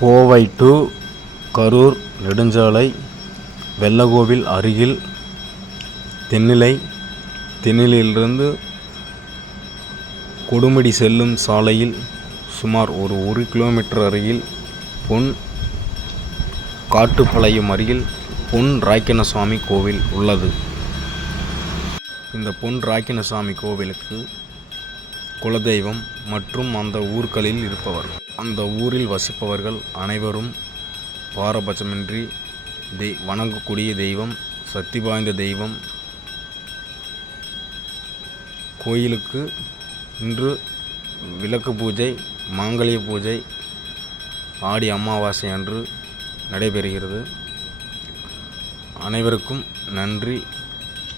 Kovai to Karur நெடுஞ்சாலை வெள்ளகோவில் அருகில் தென்னிலை தென்னிலையிலிருந்து கொடுமுடி செல்லும் சாலையில் சுமார் ஒரு ஒரு கிலோமீட்டர் அருகில் பொன் காட்டுப்பாளையம் அருகில் பொன் ராக்கினசாமி கோவில் உள்ளது. இந்த பொன் ராக்கினசாமி கோவிலுக்கு குலதெய்வம் மற்றும் அந்த ஊர்களில் இருப்பவர். அந்த ஊரில் வசிப்பவர்கள் அனைவரும் பாரபட்சமின்றி தெய் வணங்கக்கூடிய தெய்வம் சக்தி வாய்ந்த தெய்வம். கோயிலுக்கு இன்று விளக்கு பூஜை மாங்கலிய பூஜை ஆடி அமாவாசை அன்று நடைபெறுகிறது. அனைவருக்கும் நன்றி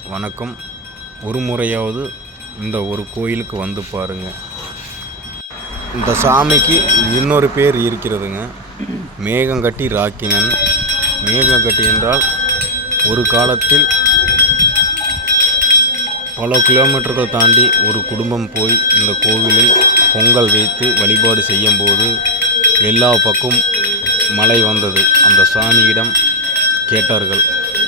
வணக்கம். ஒரு முறையாவது இந்த ஒரு கோயிலுக்கு வந்து பாருங்கள் இந்த சாமிக்கு இன்னொரு பேர் இருக்கிறதுங்க. மேகங்கட்டி ராக்கினன். மேகங்கட்டி என்றால் ஒரு காலத்தில் பல கிலோமீட்டர்கள் தாண்டி ஒரு குடும்பம் போய் இந்த கோவிலில் பொங்கல் வைத்து வழிபாடு செய்யும்போது எல்லா பக்கம் மழை வந்தது. அந்த சாமியிடம் கேட்டார்கள்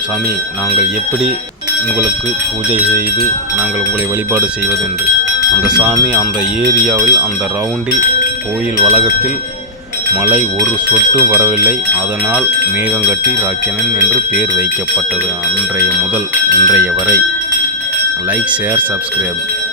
சாமி நாங்கள் எப்படி உங்களுக்கு பூஜை செய்து நாங்கள் உங்களை வழிபாடு செய்வதென்று. அந்த சாமி அந்த ஏரியாவில் அந்த ரவுண்டில் கோயில் வளாகத்தில் மழை ஒரு சொட்டும் வரவில்லை. அதனால் மேகங்கட்டி ராக்கினன் என்று பெயர் வைக்கப்பட்டது. அன்றைய முதல் இன்றைய வரை. Like share subscribe